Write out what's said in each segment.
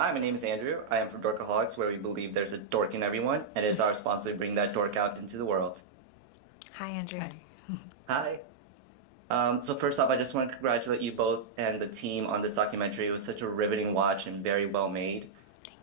Hi, my name is Andrew. I am from Dorkaholics, where we believe there's a dork in everyone, and it is our responsibility to bring that dork out into the world. Hi, Andrew. Hi. Hi. So first off, I just want to congratulate you both and the team on this documentary. It was such a riveting watch and very well made.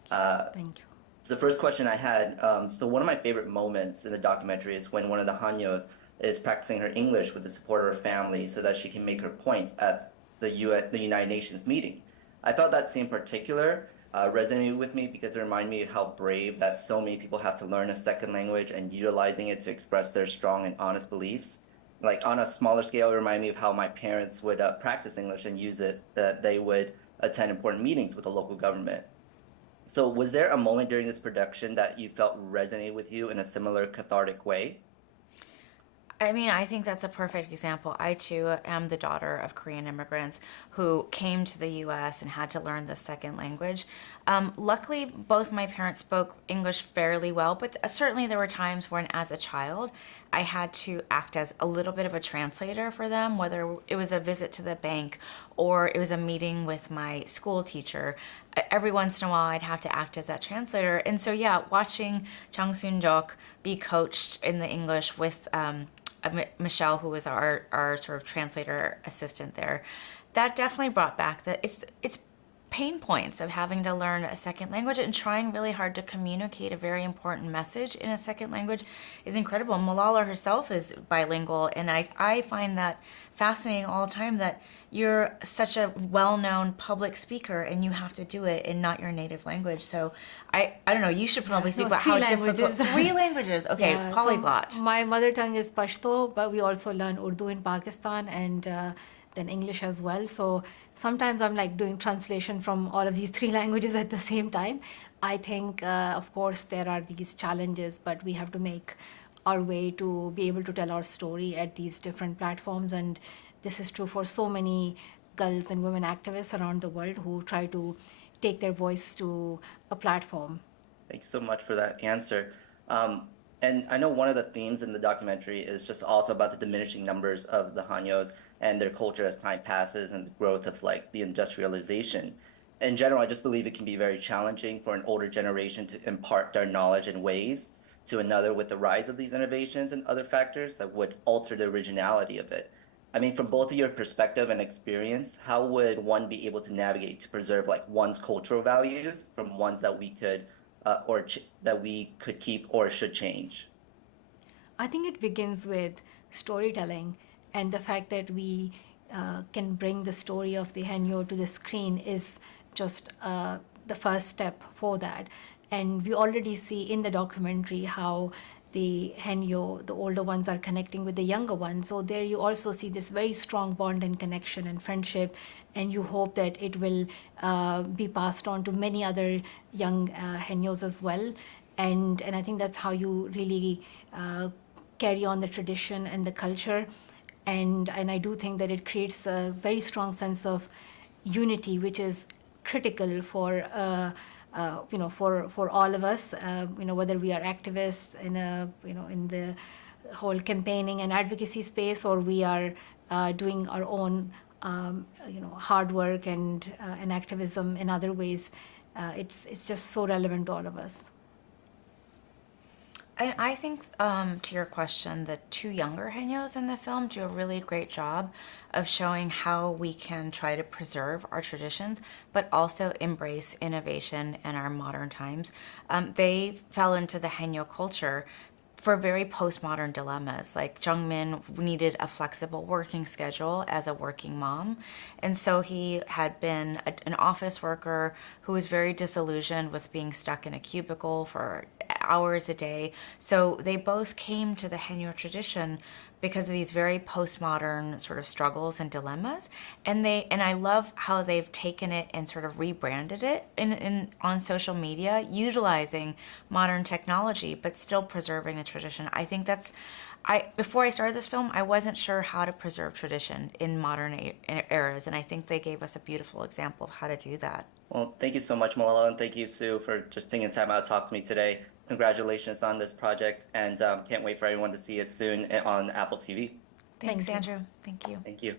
Uh, Thank you. so the first question I had, so one of my favorite moments in the documentary is when one of the Haenyos is practicing her English with the support of her family so that she can make her points at the United Nations meeting. I felt that scene in particular resonated with me because it reminded me of how brave that so many people have to learn a second language and utilizing it to express their strong and honest beliefs. Like on a smaller scale, it reminded me of how my parents would practice English and use it, that they would attend important meetings with the local government. So was there a moment during this production that you felt resonated with you in a similar cathartic way? I mean, I think that's a perfect example. I too am the daughter of Korean immigrants who came to the US and had to learn the second language. Luckily, both my parents spoke English fairly well, but certainly there were times when, as a child, I had to act as a little bit of a translator for them, whether it was a visit to the bank or it was a meeting with my school teacher. Every once in a while, I'd have to act as that translator. And so, yeah, watching Jang Soon-jok be coached in the English with Michelle, who was our sort of translator assistant there, that definitely brought back it's pain points of having to learn a second language and trying really hard to communicate a very important message in a second language is incredible. Malala herself is bilingual, and I find that fascinating all the time that you're such a well-known public speaker and you have to do it in not your native language. So I don't know, you should probably speak about how difficult. Three languages. Okay, Yeah, polyglot. So my mother tongue is Pashto, but we also learn Urdu in Pakistan and then English as well. So sometimes I'm like doing translation from all of these three languages at the same time. I think, of course, there are these challenges, but we have to make our way to be able to tell our story at these different platforms. And this is true for so many girls and women activists around the world who try to take their voice to a platform. Thanks so much for that answer. And I know one of the themes in the documentary is just also about the diminishing numbers of the Hanyos and their culture as time passes and the growth of like the industrialization. In general, I just believe it can be very challenging for an older generation to impart their knowledge in ways to another with the rise of these innovations and other factors that would alter the originality of it. I mean, from both of your perspective and experience, how would one be able to navigate to preserve like one's cultural values from ones that we could that we could keep or should change? I think it begins with storytelling, and the fact that we can bring the story of the Haenyeo to the screen is just the first step for that. And we already see in the documentary how the Haenyeo, the older ones, are connecting with the younger ones. So there you also see this very strong bond and connection and friendship, and you hope that it will be passed on to many other young Haenyeos as well. And I think that's how you really carry on the tradition and the culture. And I do think that it creates a very strong sense of unity, which is critical for for all of us, whether we are activists in in the whole campaigning and advocacy space, or we are doing our own hard work and activism in other ways. It's just so relevant to all of us. I think, to your question, the two younger Haenyos in the film do a really great job of showing how we can try to preserve our traditions, but also embrace innovation in our modern times. They fell into the Haenyeo culture for very postmodern dilemmas. Like Jungmin needed a flexible working schedule as a working mom. And so he had been an office worker who was very disillusioned with being stuck in a cubicle for hours a day. So they both came to the Haenyeo tradition because of these very postmodern sort of struggles and dilemmas. And I love how they've taken it and sort of rebranded it on social media, utilizing modern technology, but still preserving the tradition. I think before I started this film, I wasn't sure how to preserve tradition in modern eras, and I think they gave us a beautiful example of how to do that. Well, thank you so much, Malala, and thank you, Sue, for just taking time out to talk to me today. Congratulations on this project, and can't wait for everyone to see it soon on Apple TV. Thanks, Thank you. Andrew. Thank you. Thank you.